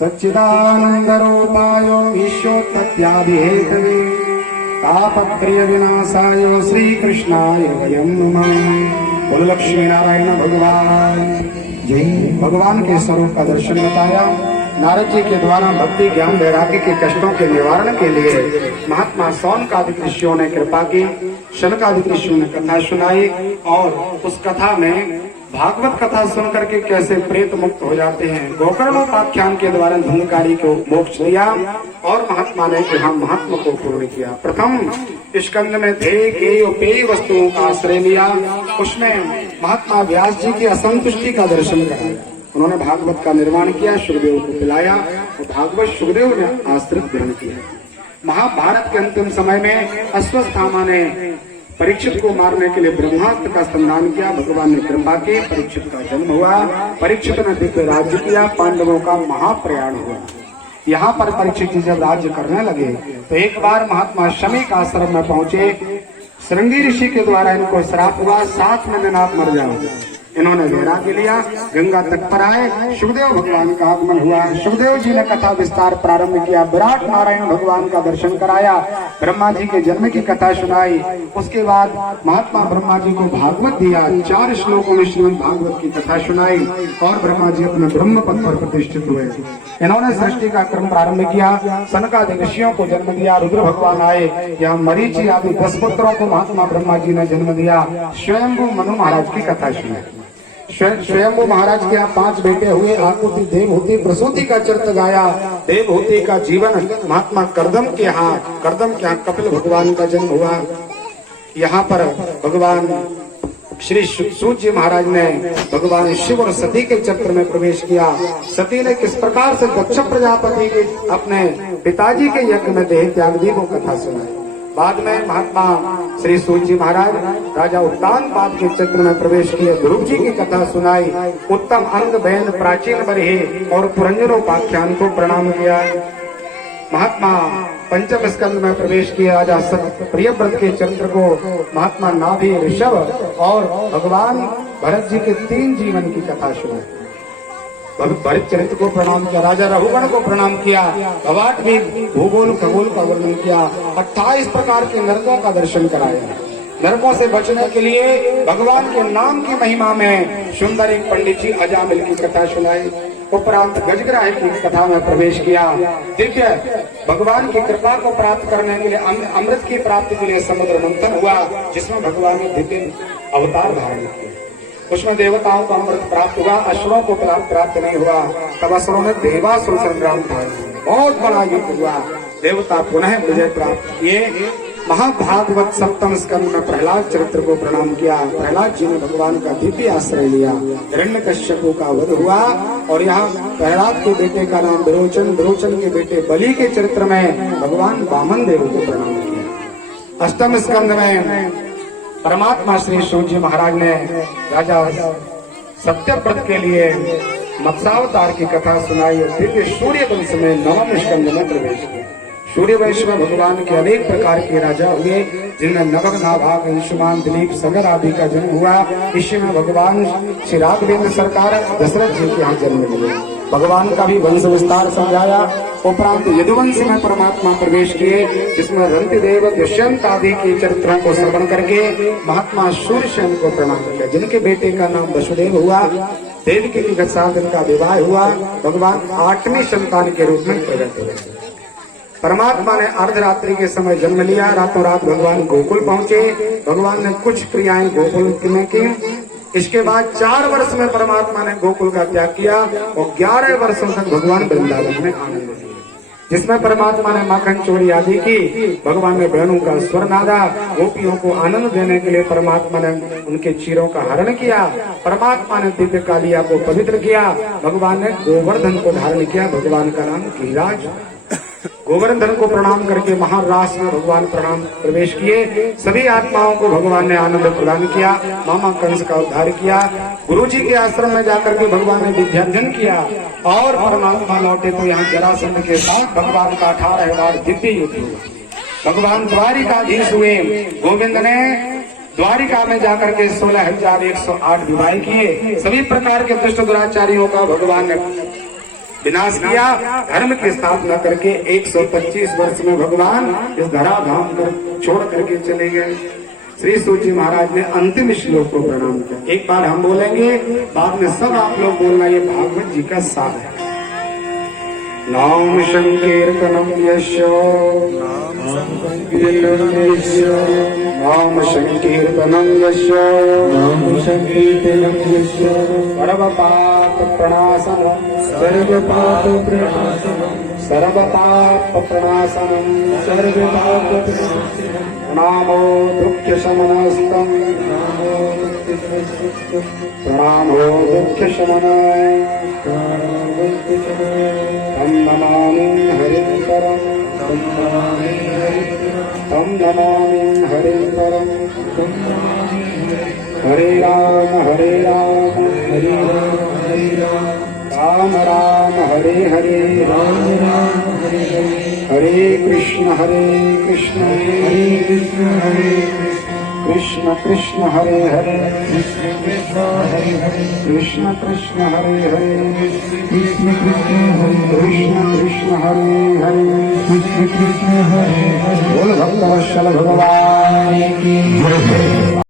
सच्चिदानंदरूपाय विश्वोत्पत्त्यादिहेतवे तापत्रय विनाशाय श्री कृष्णाय वयं नमः। बोल लक्ष्मी नारायण भगवान जय। भगवान के स्वरूप का दर्शन बताया। नारद जी के द्वारा भक्ति ज्ञान वैराग्य के कष्टों के निवारण के लिए महात्मा शौनकादिक ऋषियों ने कृपा की। शनकादिक ऋषियों ने कथा सुनाई और उस कथा में भागवत कथा सुन करके कैसे प्रेत मुक्त हो जाते हैं, गोकर्णोपाख्यान के द्वारा धुंधकारी को मोक्ष दिया और महात्मा ने यहाँ महात्मा को पूर्ण किया। प्रथम स्कंद में थे पेय वस्तुओं का आश्रय लिया, उसमें महात्मा व्यास जी की असंतुष्टि का दर्शन कराया। उन्होंने भागवत का निर्माण किया, सुखदेव को पिलाया और भागवत सुखदेव ने आश्रित ग्रहण किया। महाभारत के अंतिम समय में अश्वत्थामा ने परीक्षित को मारने के लिए ब्रह्मास्त्र का संधान किया। भगवान ने कृपा की, परीक्षित का जन्म हुआ। परीक्षित ने दिव्य राज्य किया, पांडवों का महाप्रयाण हुआ। यहाँ पर परीक्षित जी जब राज्य करने लगे तो एक बार महात्मा शमी का आश्रम में पहुंचे। श्रृंगी ऋषि के द्वारा इनको श्राप हुआ, 7 दिन आप मर जाओ। इन्होंने वैराग्य लिया, गंगा तट पर आए, सुखदेव भगवान का आगमन हुआ। सुखदेव जी ने कथा विस्तार प्रारंभ किया, विराट नारायण भगवान का दर्शन कराया, ब्रह्मा जी के जन्म की कथा सुनाई। उसके बाद महात्मा ब्रह्मा जी को भागवत दिया, 4 श्लोकों में श्रीमद् भागवत की कथा सुनाई और ब्रह्मा जी अपने ब्रह्म पद पर प्रतिष्ठित हुए। इन्होंने सृष्टि का क्रम प्रारंभ किया, सनकादिक ऋषियों को जन्म दिया। रुद्र भगवान आए, यहाँ मरीचि आदि 10 पुत्रों को महात्मा ब्रह्मा जी ने जन्म दिया। स्वयंभू मनु महाराज की कथा सुनाई। स्वयंभू महाराज के यहाँ 5 बेटे हुए। आकुति, देवहूति, प्रसूति का चरित्र गाया। देवहूति का जीवन महात्मा कर्दम के यहाँ कपिल भगवान का जन्म हुआ। यहाँ पर भगवान श्री सूत जी महाराज ने भगवान शिव और सती के चक्र में प्रवेश किया। सती ने किस प्रकार से दक्ष प्रजापति के अपने पिताजी के यज्ञ में देह त्याग दी, वो कथा सुनाई। बाद में महात्मा श्री सूत जी महाराज राजा उत्तानपाद के चक्र में प्रवेश किए, ध्रुव जी की कथा सुनाई। उत्तम अंग बहन प्राचीन बरहे और पुरंजरोपाख्यान को प्रणाम किया। महात्मा पंचम स्कंद में प्रवेश किया, राजा प्रियव्रत के चरित्र को महात्मा नाभि, ऋषभ और भगवान भरत जी के 3 जीवन की कथा सुनाई। भरत चरित्र को प्रणाम किया, राजा रघुगण को प्रणाम किया, भवाट भी भूगोल खगोल का वर्णन किया। 28 प्रकार के नरकों का दर्शन कराया। नरकों से बचने के लिए भगवान के नाम की महिमा में सुंदर एक पंडित जी अजामिल की कथा सुनाई। उपरांत गजग्राह की कथा में प्रवेश किया। दिव्य भगवान की कृपा को प्राप्त करने के लिए अमृत की प्राप्ति के लिए समुद्र मंथन हुआ, जिसमें भगवान ने दिव्य अवतार धारण किया। उसमें देवताओं को अमृत प्राप्त हुआ, असुरों को प्राप्त नहीं हुआ। तब असुरों में देवासुर संग्राम था, बहुत बड़ा युद्ध हुआ। देवता पुनः विजय प्राप्त किए। महाभागवत सप्तम स्कंद में प्रहलाद चरित्र को प्रणाम किया। प्रहलाद जी ने भगवान का दिव्य आश्रय लिया। हिरण्यकश्यप का वध हुआ और यहाँ प्रहलाद के बेटे का नाम विरोचन, विरोचन के बेटे बलि के चरित्र में भगवान वामन देव को प्रणाम किया। अष्टम स्कंद में परमात्मा श्री सूत जी महाराज ने राजा सत्यव्रत के लिए मत्स्यावतार की कथा सुनाई। दिव्य सूर्य वंश में 9वें स्कंद में प्रवेश किया। सूर्य वंश में भगवान के अनेक प्रकार के राजा हुए, जिनमें नभग, नाभाग, अंशुमान, दिलीप, सगर आदि का जन्म हुआ। इसी में भगवान श्री राघवेंद्र सरकार दशरथ जी के यहाँ जन्म हुए। भगवान का भी वंश विस्तार समझाया। उपरांत यदुवंश में परमात्मा प्रवेश किए, जिसमें रंतिदेव, दुष्यंत आदि के चरित्रों को श्रवण करके महात्मा सूर्यसेन को प्रणाम किया, जिनके बेटे का नाम वसुदेव हुआ। देवकी के साथ इनका विवाह हुआ। भगवान 8वीं संतान के रूप में प्रकट हुए। परमात्मा ने अर्धरात्रि के समय जन्म लिया। रातों रात भगवान गोकुल पहुंचे। भगवान ने कुछ क्रियाएं गोकुल में की। इसके बाद 4 वर्ष में परमात्मा ने गोकुल का त्याग किया और 11 वर्षों तक भगवान वृंदावन में आनंद लिया, जिसमें परमात्मा ने माखन चोरी आदि की। भगवान ने वेणु का स्वर नादा। गोपियों को आनंद देने के लिए परमात्मा ने उनके चीरों का हरण किया। परमात्मा ने दिव्य कालिया को पवित्र किया। भगवान ने गोवर्धन को धारण किया। भगवान का नाम गिरिराज। गोवर्धन को प्रणाम करके महारास में भगवान प्रवेश किए। सभी आत्माओं को भगवान ने आनंद प्रदान किया। मामा कंस का उद्धार किया। गुरु जी के आश्रम में जाकर के भगवान ने विद्यार्जन किया और परमात्मा लौटे तो यहाँ जरासंध के साथ भगवान का 18 बार दिव्य युद्ध हुआ। भगवान द्वारिकाधीश हुए। गोविंद ने द्वारिका में जाकर के 16,108 विवाह किए। सभी प्रकार के दुष्ट दुराचारियों का भगवान ने विनाश किया, धर्म की स्थापना करके 125 वर्ष में भगवान इस धराधाम कर छोड़ करके चले गए। श्री सूत जी महाराज ने अंतिम श्लोक को प्रणाम किया। एक बार हम बोलेंगे, बाद में सब आप लोग बोलना, ये भागवत जी का सार है। नाम संकीर्तनम यस्य नाम संकीर्तनम यस्य सर्वपाप प्रणाशनम सर्वपाप प्रणाशनम प्रणामो दुःख शमनस्तम प्रणामो दुःख शमनाय तम नमामि हरिं परं तम नमामि हरिं परं हरे राम हरे राम राम राम हरे हरे हरे कृष्ण कृष्ण कृष्ण हरे हरे कृष्ण कृष्ण हरे हरे कृष्ण कृष्ण हरे हरे बोल भक्त वत्सल भगवान की